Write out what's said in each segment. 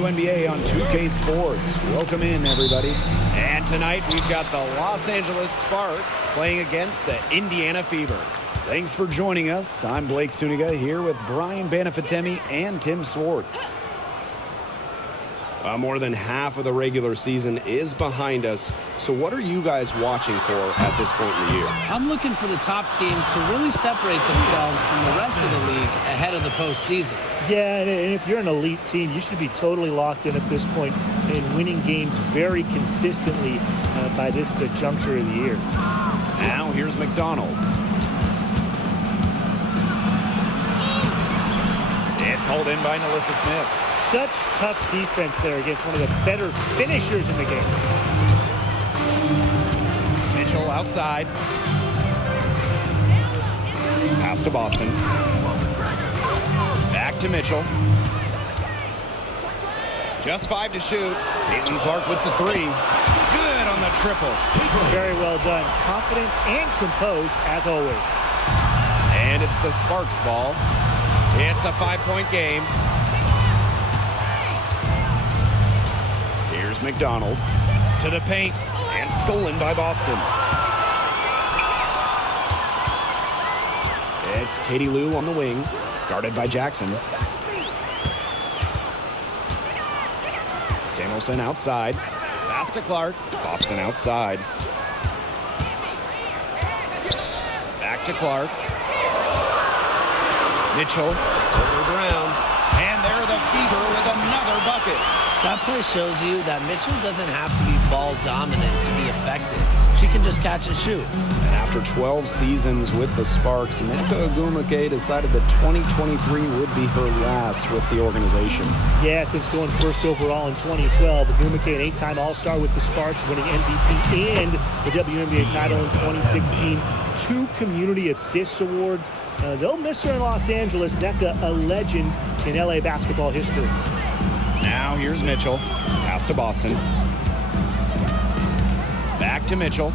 WNBA on 2K Sports. Welcome in, everybody. And tonight we've got the Los Angeles Sparks playing against the Indiana Fever. Thanks for joining us. I'm Blake Suniga here with Brian Banafitemi and Tim Swartz. More than half of the regular season is behind us. So what are you guys watching for at this point in the year? I'm looking for the top teams to really separate themselves from the rest of the league ahead of the postseason. Yeah, and if you're an elite team, you should be totally locked in at this point and winning games very consistently by this juncture of the year. Now here's McDonald. It's hauled in by Nalissa Smith. Such tough defense there against one of the better finishers in the game. Mitchell outside. Pass to Boston. Back to Mitchell. Just 5 to shoot. Caitlin Clark with the 3. Good on the triple. Very well done. Confident and composed as always. And it's the Sparks ball. It's a 5-point game. Here's McDonald to the paint and stolen by Boston. It's Katie Lou on the wing, guarded by Jackson. Samuelson outside. Pass to Clark. Boston outside. Back to Clark. Mitchell over Brown. And there the Fever with another bucket. That play shows you that Mitchell doesn't have to be ball dominant to be effective. She can just catch and shoot. And after 12 seasons with the Sparks, Nneka Ogwumike decided that 2023 would be her last with the organization. Yeah, since going first overall in 2012, Ogwumike, an 8-time All-Star with the Sparks, winning MVP and the WNBA title in 2016. 2 Community Assists Awards. They'll miss her in Los Angeles. Nneka, a legend in LA basketball history. Now here's Mitchell. Pass to Boston. Back to Mitchell.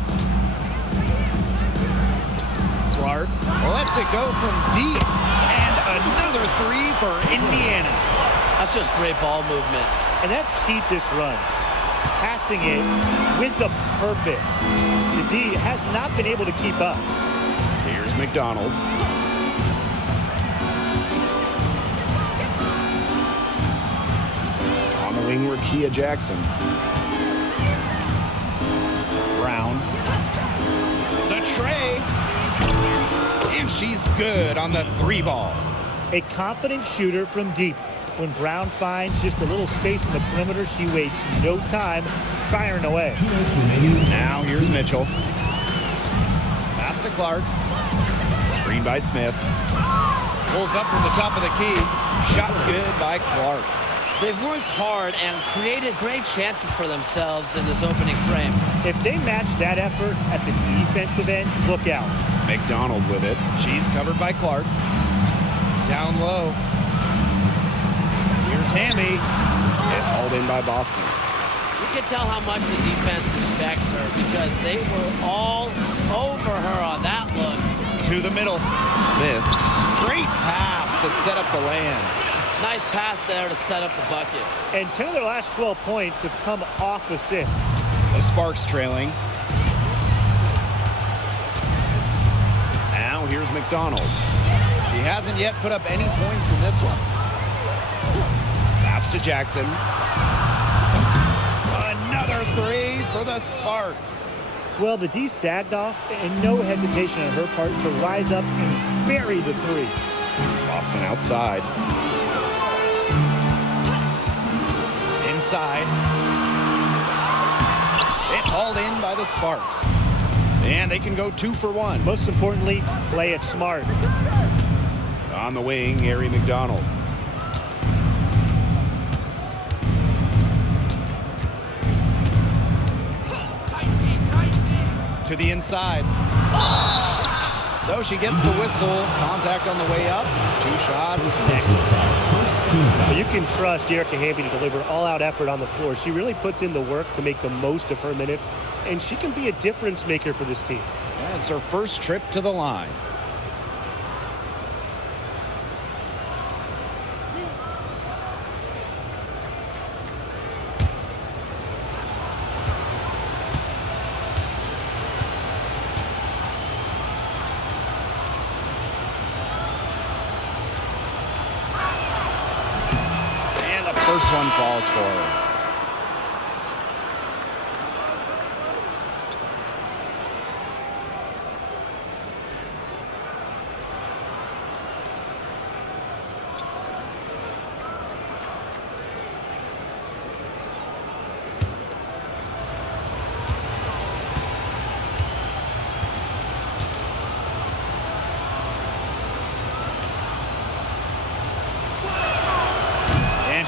Clark lets it go from deep. And another 3 for Indiana. That's just great ball movement. And that's key to this run. Passing it with a purpose. The D has not been able to keep up. Here's McDonald. Wing Rakia Jackson. Brown. The tray. And she's good on the 3 ball. A confident shooter from deep. When Brown finds just a little space in the perimeter, she wastes no time firing away. Now here's Mitchell. Pass to Clark. Screen by Smith. Pulls up from the top of the key. Shot's good by Clark. They've worked hard and created great chances for themselves in this opening frame. If they match that effort at the defensive end, look out. McDonald with it. She's covered by Clark. Down low. Here's Hammy. It's hauled in by Boston. You can tell how much the defense respects her because they were all over her on that look. To the middle. Smith. Great pass to set up the land. Nice pass there to set up the bucket. And 10 of their last 12 points have come off assists. The Sparks trailing. Now here's McDonald. He hasn't yet put up any points in this one. Pass to Jackson. Another 3 for the Sparks. Well, the D sagged off, and no hesitation on her part to rise up and bury the 3. Boston outside. Inside. It's hauled in by the Sparks. And they can go 2 for 1. Most importantly, play it smart. On the wing, Ari McDonald. To the inside. So she gets the whistle. Contact on the way up. 2 shots. Next. You can trust Erica Hamby to deliver all-out effort on the floor. She really puts in the work to make the most of her minutes, and she can be a difference maker for this team. Yeah, it's her first trip to the line. one falls for her.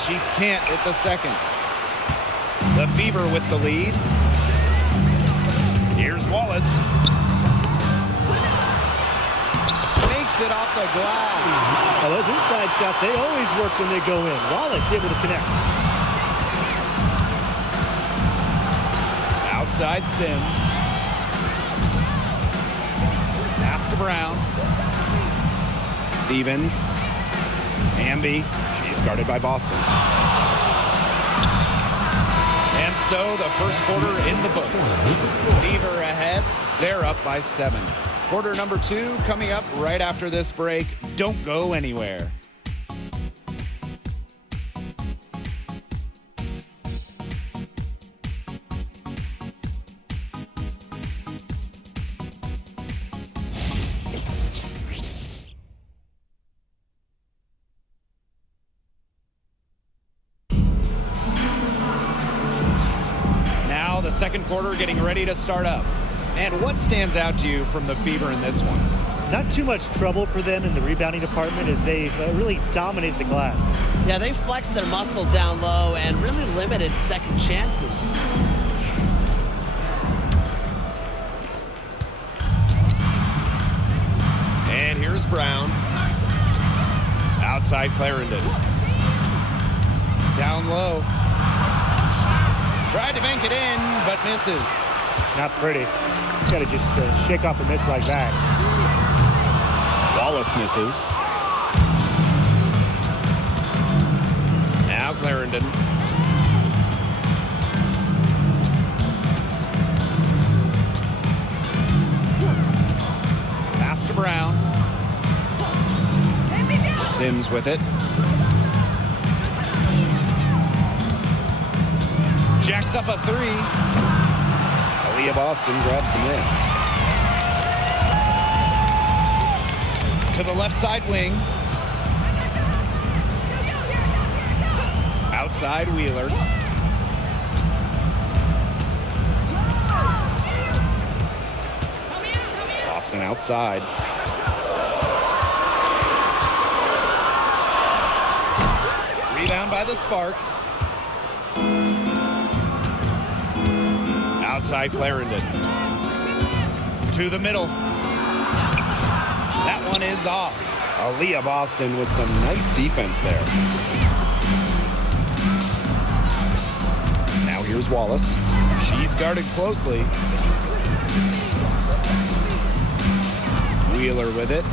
She can't hit the second. The Fever with the lead. Here's Wallace. Makes it off the glass. Now those inside shots, they always work when they go in. Wallace able to connect. Outside Sims. Pass to Brown. Stevens. Hamby. She's guarded by Boston. And so the first quarter in the books. Fever ahead. They're up by 7. Quarter number 2 coming up right after this break. Don't go anywhere. The second quarter getting ready to start up. And what stands out to you from the Fever in this one? Not too much trouble for them in the rebounding department as they've really dominated the glass. Yeah, they flexed their muscle down low and really limited second chances. And here's Brown. Outside Clarendon. Down low. Tried to bank it in, but misses. Not pretty. Got to just shake off a miss like that. Wallace misses. Now Clarendon. Pass to Brown. Sims with it. Jacks up a 3. Aaliyah Boston grabs the miss. To the left side wing. Outside Wheeler. Boston outside. Rebound by the Sparks. Outside Clarendon. To the middle. That one is off. Aaliyah Boston with some nice defense there. Now here's Wallace. She's guarded closely. Wheeler with it.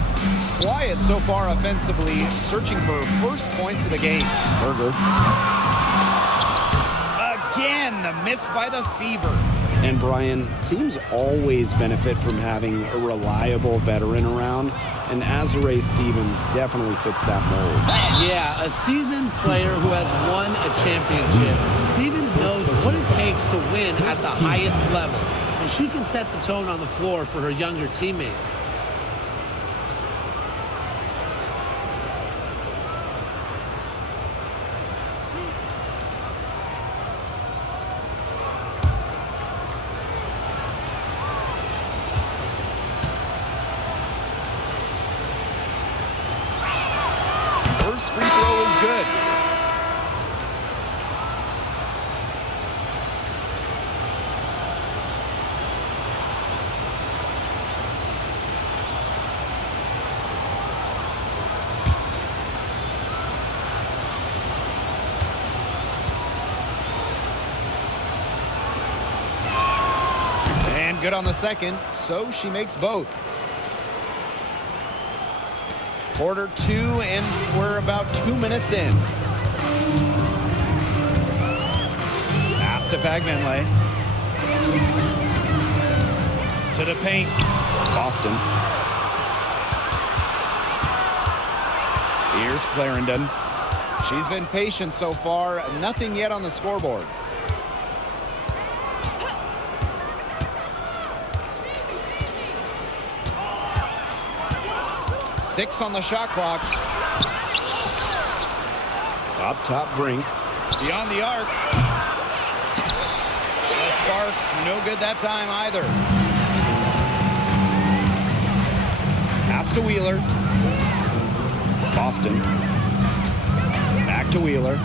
Quiet so far offensively, searching for first points of the game. Berger. Again, the miss by the Fever. And Brian, teams always benefit from having a reliable veteran around, and Azurá Stevens definitely fits that mold. Yeah, a seasoned player who has won a championship. Stevens knows what it takes to win at the highest level, and she can set the tone on the floor for her younger teammates. Free throw is good. And good on the second, so she makes both. Quarter 2, and we're about 2 minutes in. Pass to Fagmenle. To the paint. Boston. Here's Clarendon. She's been patient so far. Nothing yet on the scoreboard. Six on the shot clock. Up top brink. Beyond the arc. The Sparks, no good that time either. Pass to Wheeler. Boston. Back to Wheeler.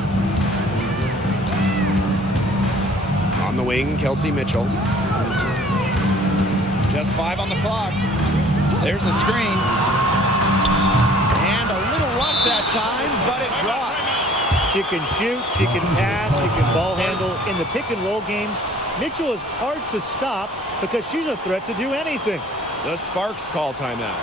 On the wing, Kelsey Mitchell. Just 5 on the clock. There's a screen. And a little rough that time, but it drops. She can shoot, she can pass, she can ball handle. In the pick and roll game, Mitchell is hard to stop because she's a threat to do anything. The Sparks call timeout.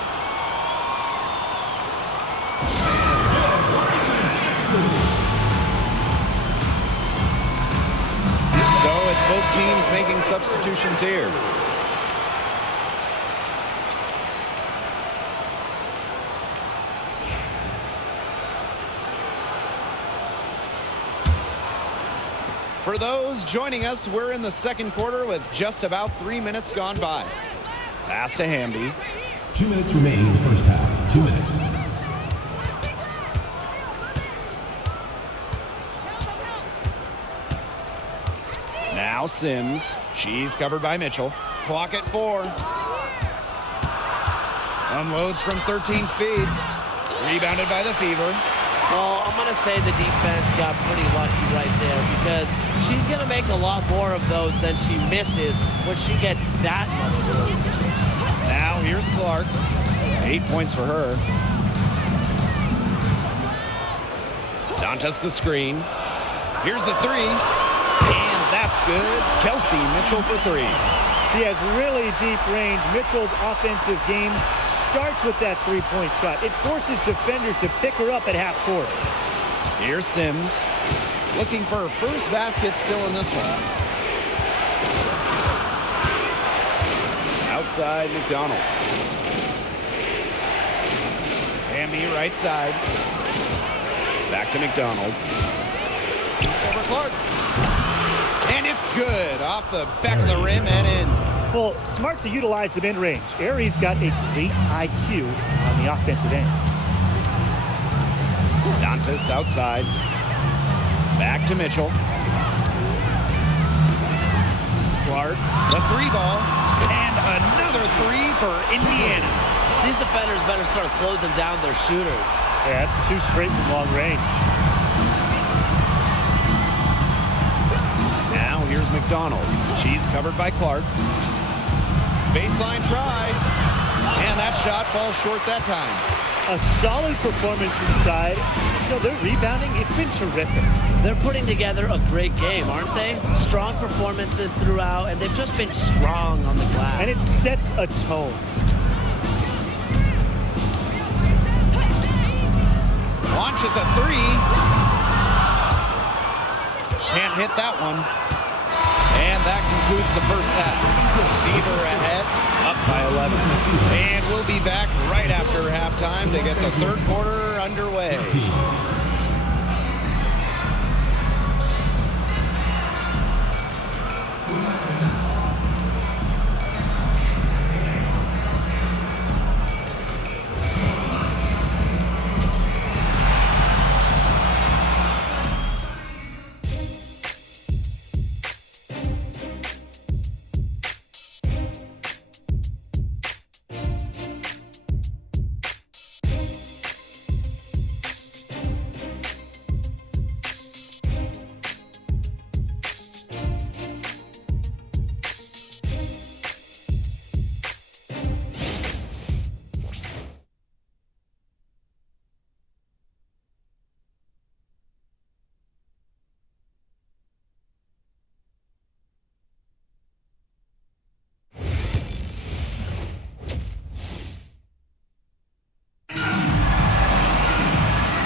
So it's both teams making substitutions here. For those joining us, we're in the second quarter with just about 3 minutes gone by. Pass to Hamby. 2 minutes remaining in the first half. 2 minutes. Now Sims. She's covered by Mitchell. Clock at 4. Unloads from 13 feet. Rebounded by the Fever. Well, I'm going to say the defense got pretty lucky right there because she's going to make a lot more of those than she misses when she gets that much room. Now here's Clark. 8 points for her. Dantas the screen. Here's the 3. And that's good. Kelsey Mitchell for 3. She has really deep range. Mitchell's offensive game starts with that three-point shot. It forces defenders to pick her up at half court. Here's Sims. Looking for her first basket still in this one. Outside McDonald. Hamby right side. Back to McDonald. It's over Clark. And it's good. Off the back of the rim and in. Well, smart to utilize the mid-range. Aries got a great IQ on the offensive end. Dantas outside. Back to Mitchell. Clark, the 3 ball. And another 3 for Indiana. These defenders better start closing down their shooters. Yeah, that's 2 straight from long range. Now here's McDonald. She's covered by Clark. Baseline try. And that shot falls short that time. A solid performance inside. You know, their rebounding, it's been terrific. They're putting together a great game, aren't they? Strong performances throughout, and they've just been strong on the glass. And it sets a tone. Launches a 3. Can't hit that one. And that concludes the first half. Fever ahead, up by 11. And we'll be back right after halftime to get the third quarter underway.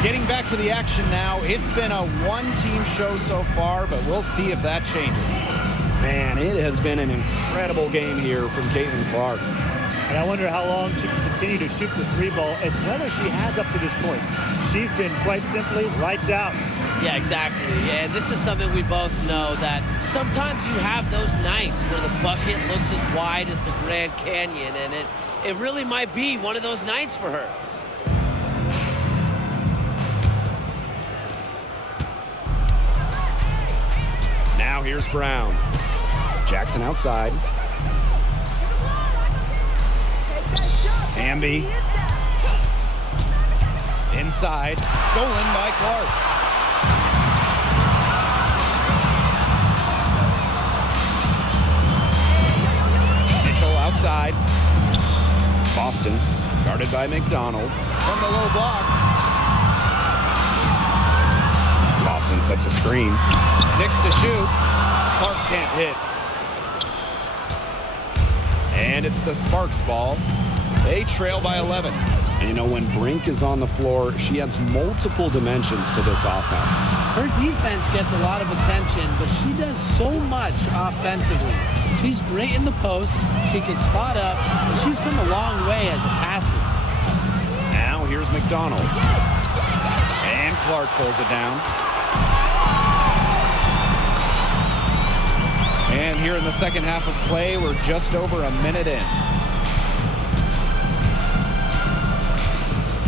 Getting back to the action now. It's been a one-team show so far, but we'll see if that changes. Man, it has been an incredible game here from Caitlin Clark. And I wonder how long she can continue to shoot the 3 ball as well as she has up to this point. she's been quite simply lights out. Yeah, exactly. And this is something we both know, that sometimes you have those nights where the bucket looks as wide as the Grand Canyon, and it really might be one of those nights for her. Now here's Brown. Jackson outside. Hamby. Inside. Stolen by Clark. Mitchell outside. Boston guarded by McDonald. From the low block. Boston sets a screen. 6 to shoot. Clark can't hit. And it's the Sparks ball. They trail by 11. And you know, when Brink is on the floor, she adds multiple dimensions to this offense. Her defense gets a lot of attention, but she does so much offensively. She's great in the post. She can spot up, and she's come a long way as a passer. Now here's McDonald. And Clark pulls it down. And here in the second half of play, we're just over a minute in.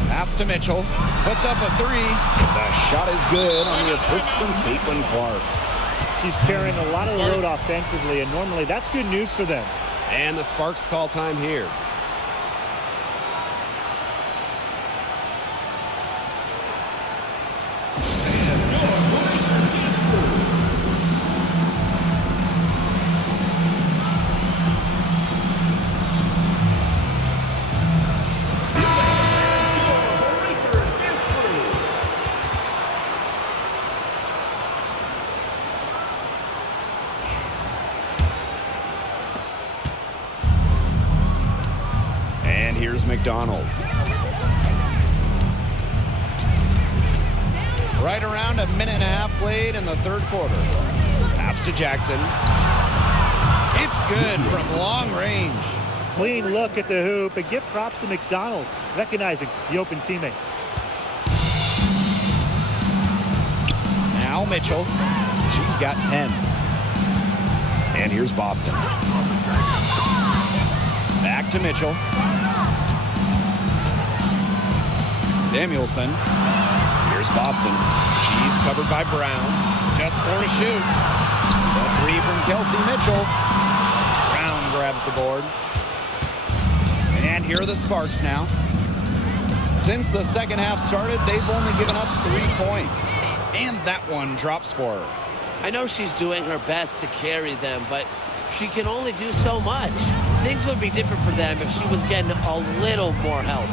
Pass to Mitchell. Puts up a three. The shot is good on the assist from Caitlin Clark. She's carrying a lot of the load offensively, and normally that's good news for them. And the Sparks call time here. Here's McDonald. Right around a minute and a half played in the third quarter. Pass to Jackson. It's good from long range. Clean look at the hoop, and give props to McDonald, recognizing the open teammate. Now Mitchell. She's got 10. And here's Boston. Back to Mitchell. Samuelson. Here's Boston. She's covered by Brown. Just 4 to shoot. The three from Kelsey Mitchell. Brown grabs the board. And here are the Sparks now. Since the second half started, they've only given up 3 points. And that one drops for her. I know she's doing her best to carry them, but she can only do so much. Things would be different for them if she was getting a little more help.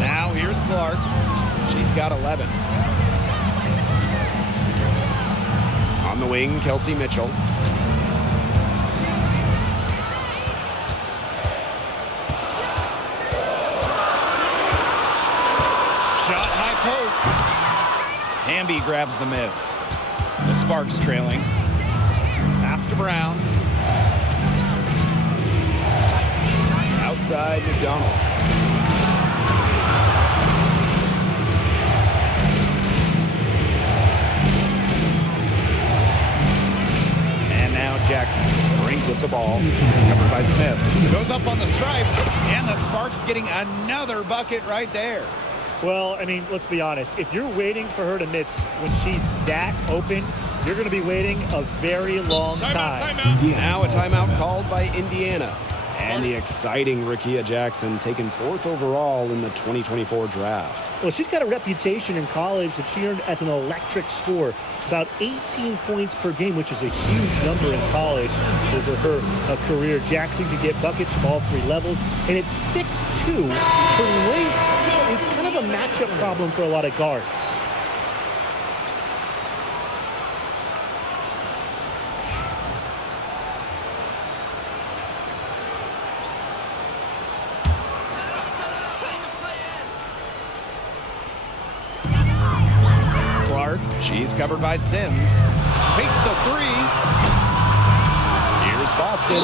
Now here's Clark. She's got 11. On the wing, Kelsey Mitchell. Shot high post. Hamby grabs the miss. The Sparks trailing. Pass to Brown. Outside McDonald. Jackson. Brink with the ball. Covered by Smith. Goes up on the stripe. And the Sparks getting another bucket right there. Well, I mean, let's be honest. If you're waiting for her to miss when she's that open, you're going to be waiting a very long time. Timeout. Now a timeout called by Indiana. And the exciting Rickea Jackson, taken 4th overall in the 2024 draft. Well, she's got a reputation in college that she earned as an electric scorer. About 18 points per game, which is a huge number in college over her career. Jackson can get buckets from all 3 levels. And it's 6'2". Her length, it's kind of a matchup problem for a lot of guards. She's covered by Sims. Takes the three. Here's Boston.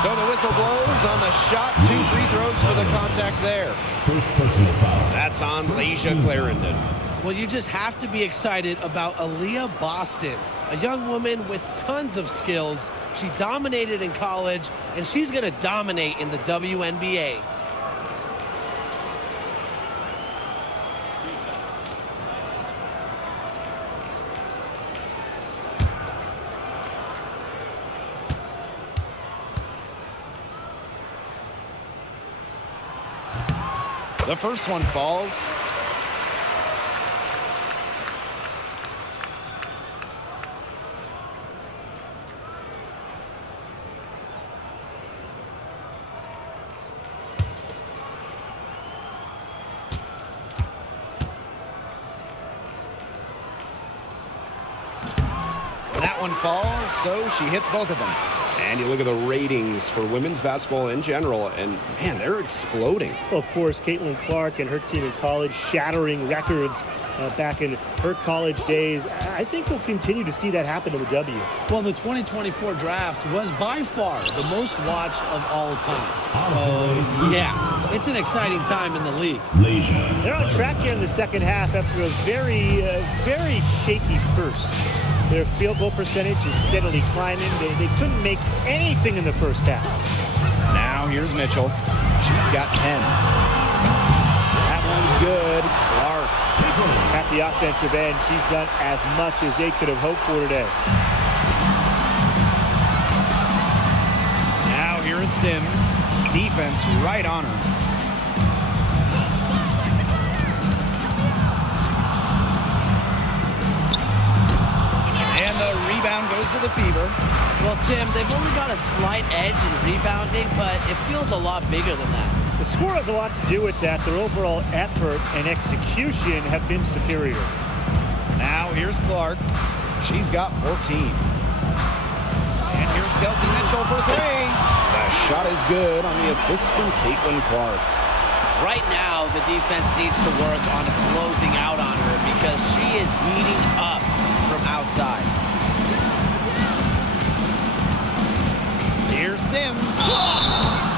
So the whistle whistle blows on the shot. 2 free throws for the contact there. First personal foul. That's on Lasia Clarendon. Well, you just have to be excited about Aaliyah Boston, a young woman with tons of skills. She dominated in college, and she's going to dominate in the WNBA. The first one falls. That one falls, so she hits both of them. And you look at the ratings for women's basketball in general, and man, they're exploding. Of course, Caitlin Clark and her team in college shattering records back in her college days. I think we'll continue to see that happen in the W. Well, the 2024 draft was by far the most watched of all time. So, yeah, it's an exciting time in the league. Lasia. They're on track here in the second half after a very shaky first. Their field goal percentage is steadily climbing. They couldn't make anything in the first half. Now here's Mitchell. She's got 10. That one's good. Clark. At the offensive end, she's done as much as they could have hoped for today. Now here is Sims. Defense right on her. And the rebound goes to the Fever. Well, Tim, they've only got a slight edge in rebounding, but it feels a lot bigger than that. The score has a lot to do with that. Their overall effort and execution have been superior. Now here's Clark. She's got 14. And here's Kelsey Mitchell for 3. The shot is good on the assist from Caitlin Clark. Right now, the defense needs to work on closing out on her because she is heating up from outside. Here's Sims.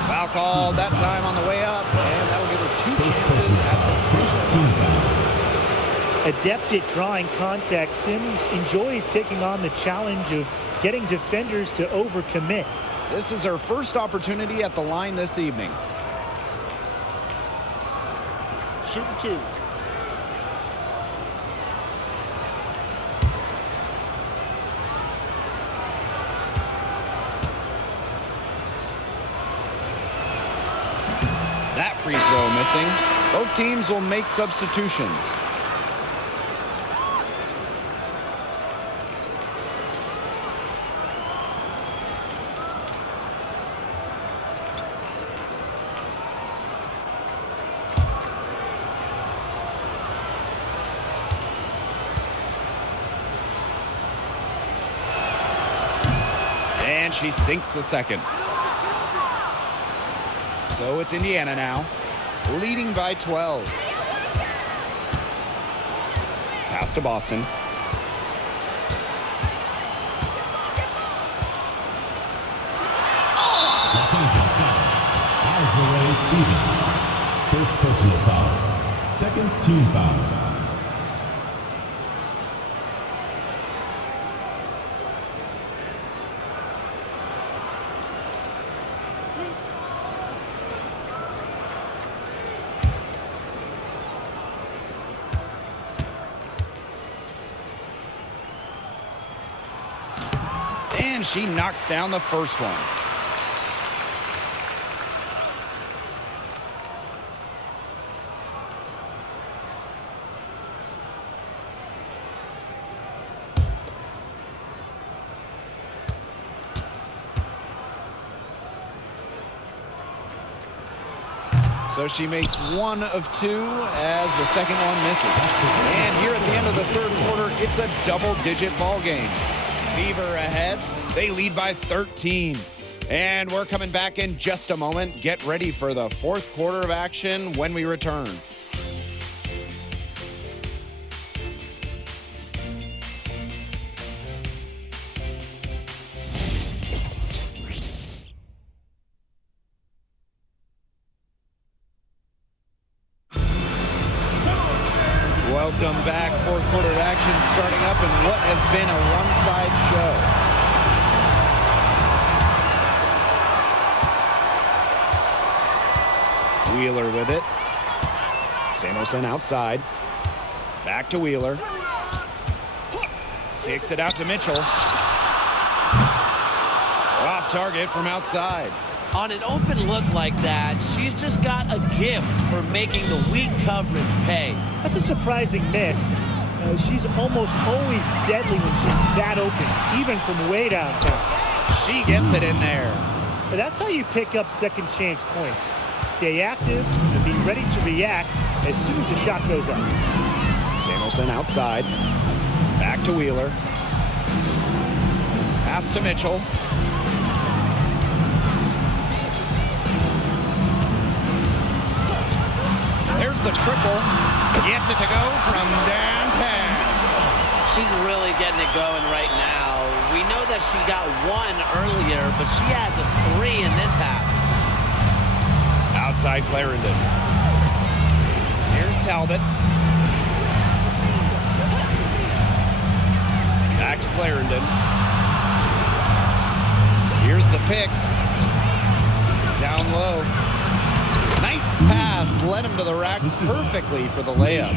Foul called that time on the way up, and that will give her 2 chances at the First team foul. Adept at drawing contact, Sims enjoys taking on the challenge of getting defenders to overcommit. This is her first opportunity at the line this evening. Shooting 2. That free throw missing. Both teams will make substitutions. And she sinks the second. So it's Indiana now, leading by 12. Pass to Boston. Los Angeles foul. Azurá Stevens. First personal foul. Second team foul. And she knocks down the first one. So she makes 1 of 2 as the second one misses. And here at the end of the third quarter, it's a double-digit ball game. Fever ahead. They lead by 13. And we're coming back in just a moment. Get ready for the fourth quarter of action when we return. Welcome back. Fourth quarter action starting up in what has been a one-side show. Wheeler with it. Samuelson outside. Back to Wheeler. Kicks it out to Mitchell. Off target from outside. On an open look like that, she's just got a gift for making the weak coverage pay. That's a surprising miss. She's almost always deadly when she's that open, even from way downtown. She gets it in there. That's how you pick up second chance points. Stay active and be ready to react as soon as the shot goes up. Samuelson outside. Back to Wheeler. Pass to Mitchell. There's the triple. Gets it to go from downtown. She's really getting it going right now. We know that she got one earlier, but she has a 3 in this half. Outside Clarendon. Here's Talbot. Back to Clarendon. Here's the pick. Down low. Nice pass. Led him to the rack perfectly for the layup.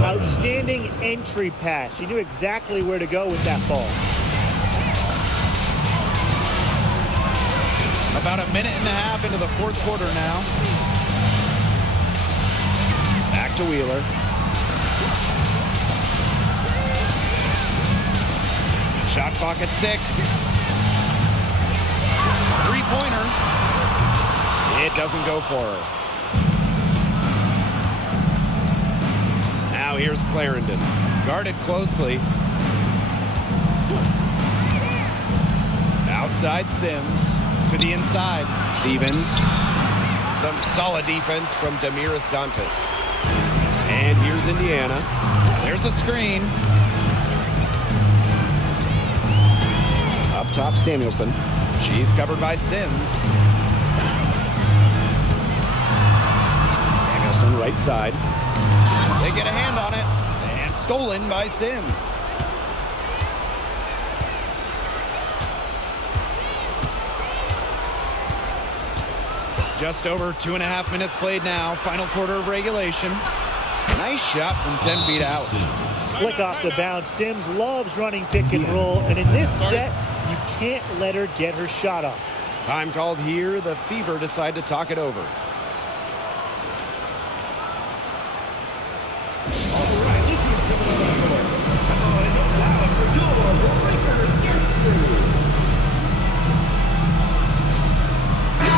Outstanding entry pass. She knew exactly where to go with that ball. About a minute and a half into the fourth quarter now. Back to Wheeler. Shot clock at 6. Three-pointer. It doesn't go for her. Now here's Clarendon. Guarded closely. Outside Sims. To the inside. Stevens. Some solid defense from Damiris Dantas. And here's Indiana. There's a screen. Up top, Samuelson. She's covered by Sims. Samuelson right side. They get a hand on it. And stolen by Sims. Just over 2.5 minutes played now. Final quarter of regulation. Nice shot from 10 feet out. Slick off the bounce. Sims loves running pick and roll, and in this set, you can't let her get her shot off. Time called here. The Fever decide to talk it over.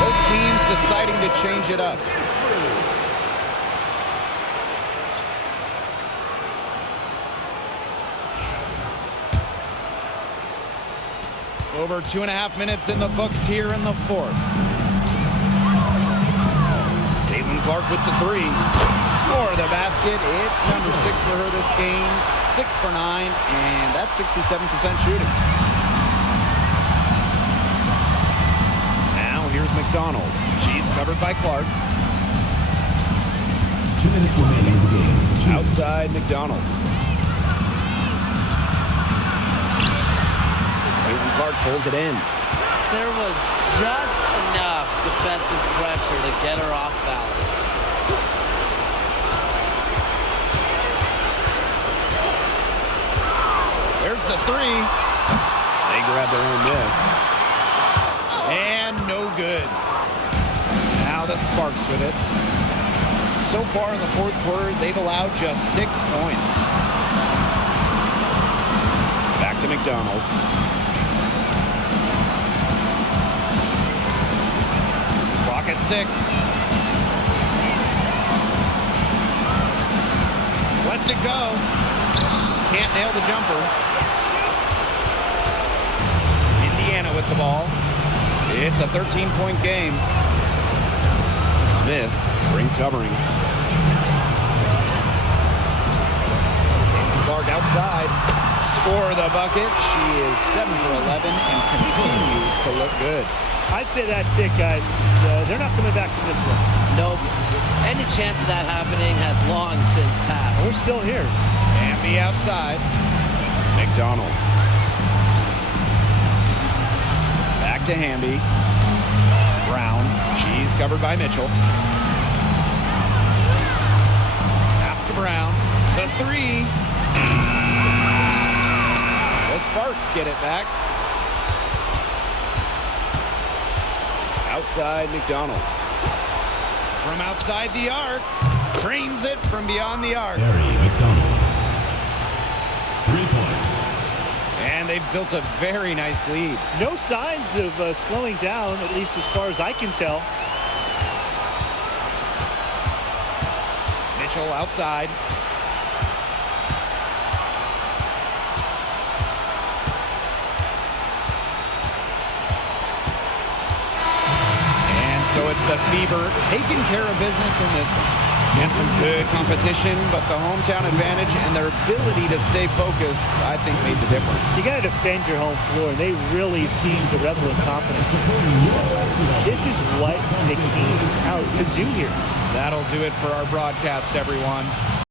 Both teams deciding to change it up. Over 2.5 minutes in the books here in the fourth. Caitlin Clark with the 3. Score the basket. It's number 6 for her this game. 6 for 9, and that's 67% shooting. Now here's McDonald. She's covered by Clark. 2 minutes remaining in the game. Outside McDonald. Clark pulls it in. There was just enough defensive pressure to get her off balance. There's the 3. They grab their own miss. And no good. Now the Sparks with it. So far in the fourth quarter, they've allowed just 6 points. Back to McDonald. At 6. Lets it go. Can't nail the jumper. Indiana with the ball. It's a 13-point game. Smith, ring covering. Clark outside. Score the bucket. She is 7 for 11 and continues to look good. I'd say that's it, guys. They're not coming back from this one. Nope. Any chance of that happening has long since passed. We're still here. Hamby outside. McDonald. Back to Hamby. Brown. She's covered by Mitchell. Pass to Brown. The three. The Sparks get it back. Outside McDonald. From outside the arc. Drains it from beyond the arc. Barry McDonald. 3 points. And they've built a very nice lead. No signs of slowing down, at least as far as I can tell. Mitchell outside. And so it's the Fever taking care of business in this one. And some good competition, but the hometown advantage and their ability to stay focused, I think, made the difference. You got to defend your home floor, and they really seem to revel in confidence. This is what they came out to do here. That'll do it for our broadcast, everyone.